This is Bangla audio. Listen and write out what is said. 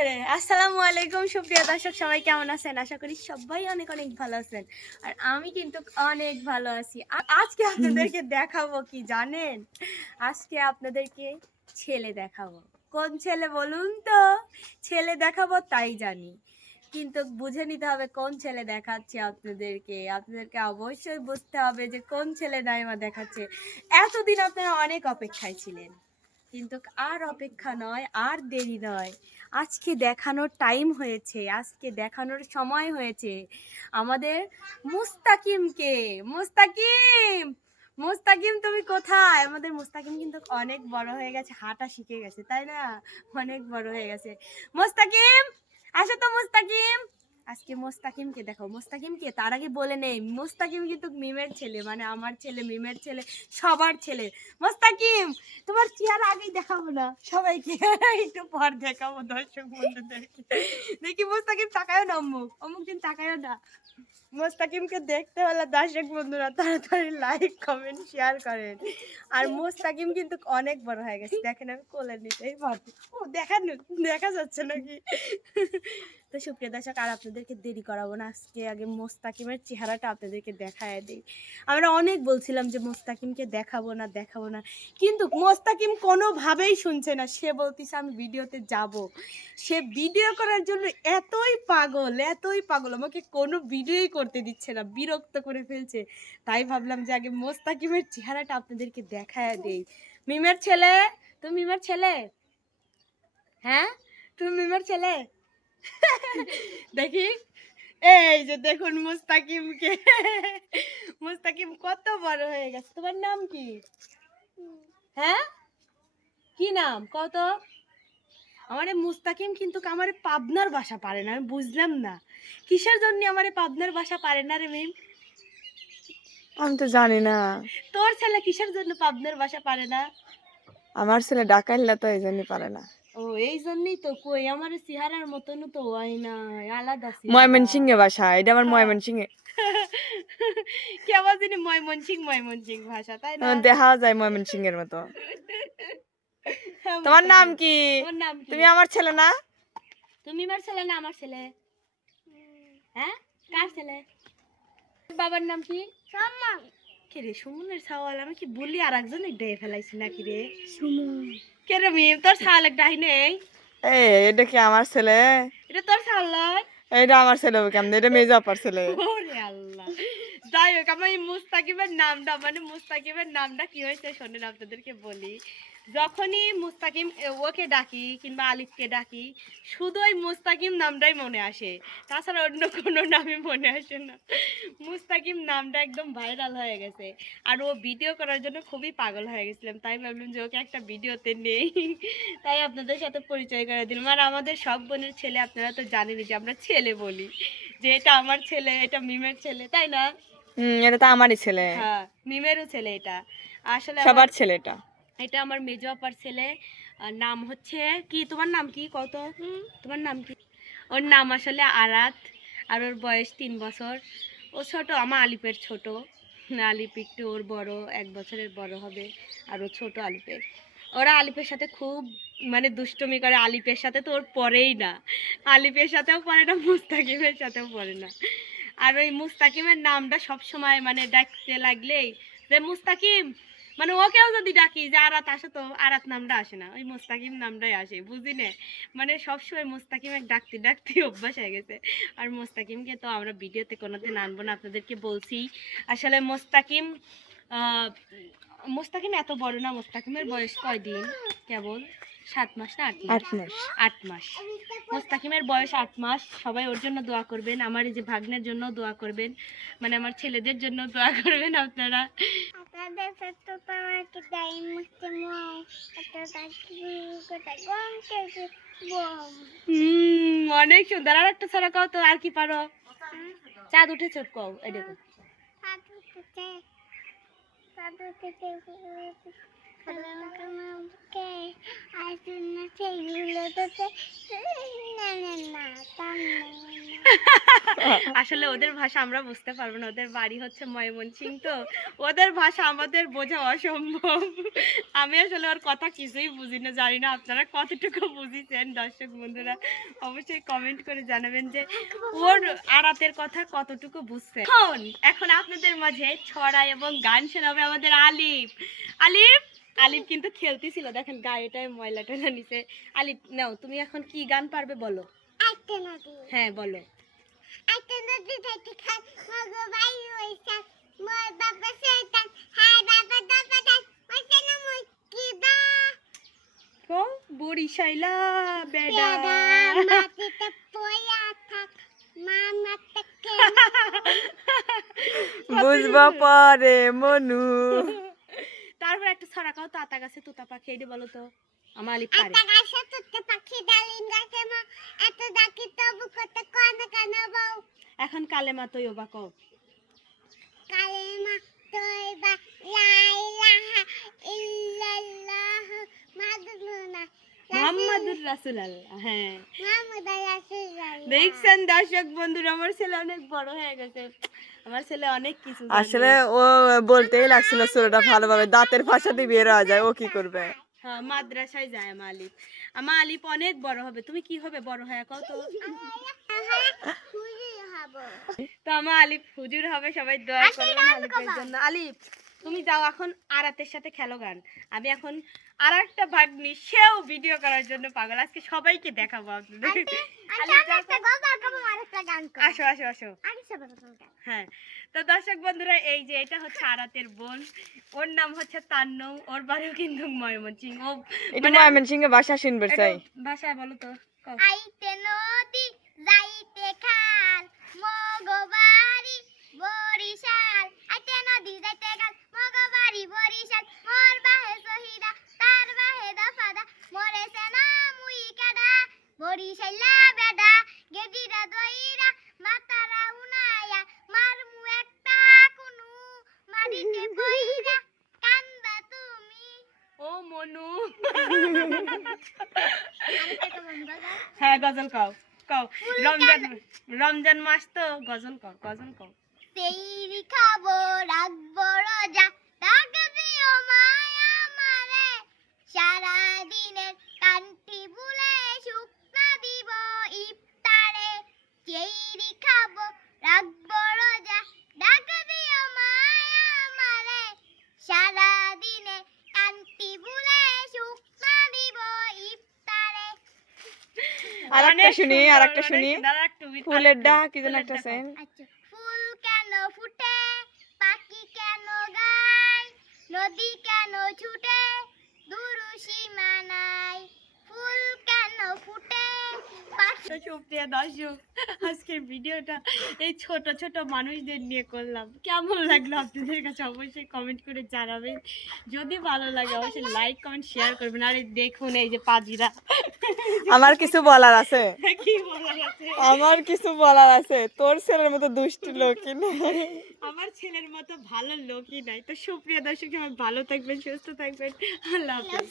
করে। আসসালামু আলাইকুম সুপ্রিয় দর্শক সবাই কেমন আছেন? আশা করি সবাই অনেক অনেক ভালো আছেন। আর আমি কিন্তু অনেক ভালো আছি। আজকে আপনাদেরকে দেখাবো কি জানেন? আজকে আপনাদেরকে ছেলে দেখাবো। কোন ছেলে বলুন তো? ছেলে দেখাবো তাই জানি। কিন্তু বুঝে নিতে হবে কোন ছেলে দেখাচ্ছে আপনাদেরকে। আপনাদেরকে অবশ্যই বুঝতে হবে যে কোন ছেলে নাইমা দেখাচ্ছে। এতদিন আপনারা অনেক অপেক্ষায় ছিলেন। কিন্তু আর অপেক্ষা নয় আর দেরি নয়। আজকে দেখানোর টাইম হয়েছে, আজকে দেখানোর সময় হয়েছে। আমাদের মুস্তাকিমকে, মুস্তাকিম মুস্তাকিম তুমি কোথায়? আমাদের মুস্তাকিম কিন্তু অনেক বড় হয়ে গেছে, হাঁটা শিখে গেছে, তাই না? অনেক বড় হয়ে গেছে। মুস্তাকিম, আসো তো মুস্তাকিম। আজকে মোস্তাকিমকে দেখো মোস্তাকিমকে তার আগে বলে নেই, মোস্তাকিম কিন্তু মিমের ছেলে মানে আমার ছেলে, মিমের ছেলে, সবার ছেলে। মোস্তাকিম, তোমার চেহারা আগেই দেখাবো না? সবাইকে একটু পর দেখাবো দর্শক বন্ধুদেরকে। মোস্তাকিম তাকায়ও না, অমুক। অমুক দিন তাকায়ও না। মোস্তাকিমকে দেখতে হলে দর্শক বন্ধুরা তাড়াতাড়ি লাইক কমেন্ট শেয়ার করেন। আর মোস্তাকিম কিন্তু অনেক বড় হয়ে গেছে। দেখেন আমি কোলে নিতেই পারছি ও দেখা দেখা যাচ্ছে নাকি? তো সুপ্রিয় দর্শক, আর আপনাদেরকে দেরি করাবো না। আজকে আগে মোস্তাকিমের চেহারাটা আপনাদেরকে দেখায় দিই। আমরা অনেক বলছিলাম যে মোস্তাকিমকে দেখাবো না দেখাবো না। কিন্তু মোস্তাকিম কোনোভাবেই শুনছে না। সে বলতিছে, আমি ভিডিওতে যাব। সে ভিডিও করার জন্য এতই পাগল এতই পাগল আমাকে কোনো ভিডিওই করতে দিচ্ছে না বিরক্ত করে ফেলছে। তাই ভাবলাম যে আগে মোস্তাকিমের চেহারাটা আপনাদেরকে দেখায় দেই। মিমের ছেলে তুমি মিমের ছেলে? হ্যাঁ? তুমি মিমের ছেলে? দেখি। এই যে দেখুন মুস্তাকিমকে। মুস্তাকিম কত বড় হয়ে গেছে। তোমার নাম কি? হ্যাঁ? কি নাম? কত? আমার মুস্তাকিম কিন্তু আমার পাবনার বাসা পারে না আমি বুঝলাম না। কিসের জন্য আমার পাবনার বাসা পারে না রে মিম? আমি তো জানি না। তোর ছেলে কিসের জন্য পাবনার বাসা পারে না? আমার ছেলে ডাকাইলা তো এই জন্য পারে না। ও এই জন্যই তো কই আমার চেহারার মতন তো হয় না আলাদা চেহারা। ময়মন সিংহে বাসা এটা আমার ময়মন সিংহে কেমন জানি ময়মন সিং ময়মন সিং ভাষা তাই না? দেখা যায় ময়মন সিংহের মতো। হ্যাঁ, তোমার নাম কি? তোমার নাম কি? তুমি আমার ছেলে না? তুমি আমার ছেলে না আমার ছেলে? হ্যাঁ? কার ছেলে? বাবার নাম কি? সুমন কে রে সুমনের ছাওয়াল? আমি কি বলি আর একজন ডেয়ে ফেলাইছি নাকি রে? সুমন। কে রে মিম তোর ছাওয়াল একটা নেই? এই এটা কি আমার ছেলে? এটা তোর ছাওয়াল নয় এটা আমার ছেলে কেমন? এটা মেজো আপার ছেলে। ওরে আল্লাহ। যাই হোক আমার এই মুস্তাকিবের নামটা মানে মুস্তাকিবের নামটা কি হয়েছে শোনেন আপনাদেরকে বলি। যখনই মুস্তাকিম ওকে ডাকি কিংবা আলিফকে ডাকি শুধু ওই মুস্তাকিম নামটাই মনে আসে। তাছাড়া অন্য কোনো নামই মনে আসে না। মুস্তাকিম নামটা একদম ভাইরাল হয়ে গেছে। আর ও ভিডিও করার জন্য খুবই পাগল হয়ে গেছিলাম। তাই ভাবলাম যে ওকে একটা ভিডিওতে নেই। তাই আপনাদের সাথে পরিচয় করে দিলাম। আর আমাদের সব বোনের ছেলে আপনারা তো জানেনই যে আমরা ছেলে বলি। যে এটা আমার ছেলে এটা মিমের ছেলে তাই না? হম এটা তো আমারই ছেলে। হ্যাঁ মিমেরও ছেলে এটা। আসলে সবার ছেলে এটা। এটা আমার মেজো আপার ছেলে। নাম হচ্ছে কি? তোমার নাম কি? কত তোমার নাম কি? ওর নাম আসলে আরাত। আর ওর বয়স তিন বছর। ও ছোট আমার আলিপের ছোট। আলিপ একটু ওর বড় এক বছরের বড় হবে। আর ও ছোট আলিপের। ওরা আলিপের সাথে খুব মানে দুষ্টমি করে। আলিপের সাথে তো ওর পরেই না। আলিপের সাথেও পড়ে না মুস্তাকিমের সাথেও পড়ে না। আর ওই মুস্তাকিমের নামটা সব সময় মানে ডাকতে লাগলেই যে মুস্তাকিম মানে ওকেও যদি ডাকি যে আরাত আসে তো আরাত নামটা আসে না ওই মোস্তাকিম নামটাই আসে বুঝি নে? মানে সবসময় মুস্তাকিমের ডাকতে ডাকতে অভ্যাস হয়ে গেছে। আর মোস্তাকিমকে তো আমরা ভিডিওতে কোনোদিন আনব না আপনাদেরকে বলছি। আসলে মোস্তাকিম আহ, মুস্তাকিম এত বড় না মোস্তাকিমের বয়স কয়দিন? কেবল সাত মাস না আট মাস? আট মাস। আট মাস। মোস্তাকিমের বয়স আট মাস। সবাই ওর জন্য দোয়া করবেন। আমার এই যে ভাগ্নের জন্য দোয়া করবেন। মানে আমার ছেলেদের জন্য দোয়া করবেন আপনারা। অনেক সুন্দর। আর একটা ছাড়া কও তো আর কি পারো? চাঁদ উঠে চোট কও এই দেখো। সাধু আসলে ওদের ভাষা আমরা বুঝতে পারব না। ওদের বাড়ি হচ্ছে ময়মনসিং তো। ওদের ভাষা আমাদের বোঝা অসম্ভব। আমি আসলে ওর কথা কিছুই বুঝি না জানি না আপনারা কতটুকু বুঝিছেন, দর্শক বন্ধুরা। অবশ্যই কমেন্ট করে জানাবেন যে ওর আড়াতের কথা কতটুকু বুঝছেন। এখন আপনাদের মাঝে ছড়া এবং গান শোনাবে আমাদের আলিফ। আলিফ আলিফ কিন্তু খেলতেছিল দেখেন গায়েটায় ময়লা টয়লা নিছে। আলিফ নাও তুমি এখন কি গান পারবে বলো? হ্যাঁ বলো। বরিশাইলা বেডা বেডা। মাটিতে পয়া থাক বুঝবা পরে মনু। তারপর তো আতা গাছে তোতা পাখি এইটা বলো তো আমার আলিফ পারে। আতা গাছে তোতা পাখি ডালিম গাছে মা এত ডাকি তবু কত কান কান বউ? এখন কালেমা তুই ওবা কও। কালেমা তয়বা লা ইলাহা ইল্লাল্লাহ হ্যাঁ। দেখছেন দর্শক বন্ধুরা আমার ছেলে অনেক বড় হয়ে গেছে। আমার ছেলে অনেক কিছু আসলে ও বলতেই লাগছিল ছোটটা ভালোভাবে দাঁতের ভাষা দিয়ে বের হওয়া যায় ও কি করবে? হ্যাঁ মাদ্রাসায় যায় আমার আলিফ। আমার আলিফ অনেক বড় হবে তুমি কি হবে বড় হয়ে কও তো? খুশি হব। তো আমার আলিফ হুজুর হবে সবাই দোয়া করবেন আলিফের জন্য। আলিফ তুমি যাও এখন আরাতের সাথে খেলো গান। আমি এখন আর একটা ভাগ্নি সেও ভিডিও করার জন্য পাগল। আজকে সবাইকে দেখাবো আপনাদের। আমি একটা গল্প গাবো আর একটা গান করব। আসো আসো আসো। আগে সব গান হ্যাঁ। তো দর্শক বন্ধুরা এই যে এটা হচ্ছে আরাতের বোন। ওর নাম হচ্ছে তান্নু ওর বাড়িও কিন্তু ময়মনসিং ও এটা ময়মন সিংহে বাসা শুনবে চাই ভাষায় বলো তো আইতে নদী যাইতে খাল মগবাড়ি বরিশাল আইতে নদী যাইতে খাল মগবাড়ি বরিশাল মোর বাহে শহীদা তার বাহে দফাদা মোরে সেনা মুই কাডা বরিশাইলা বেডা গেদিরা দইরা মাতারা উনায়া মারমু একটা কুনু পইরা কান্দা তুমি। ও মনু। হ্যাঁ গজল কও কও রমজান রমজান মাস তো গজল কও গজল কও সেই খাব রাখব রোজা। আর একটা শুনি আর একটা শুনি ফুলের ডাক কি যেন একটা ডাক। সুপ্রিয়া দর্শক। আজকের ভিডিওটা এই ছোট ছোট মানুষদের নিয়ে করলাম। কেমন লাগল আপনাদের কাছে অবশ্যই কমেন্ট করে জানাবেন। যদি ভালো লাগে অবশ্যই লাইক কমেন্ট শেয়ার করবেন। আর দেখুন এই যে পাজিরা। আমার কিছু বলার আছে? কি বলা আছে? আমার কিছু বলার আছে। তোর ছেলের মতো দুষ্ট লোকই না আমার ছেলের মতো ভালো লোকই নাই। তো সুপ্রিয়া দর্শক সবাই ভালো থাকবেন সুস্থ থাকবেন। আল্লাহ হাফেজ।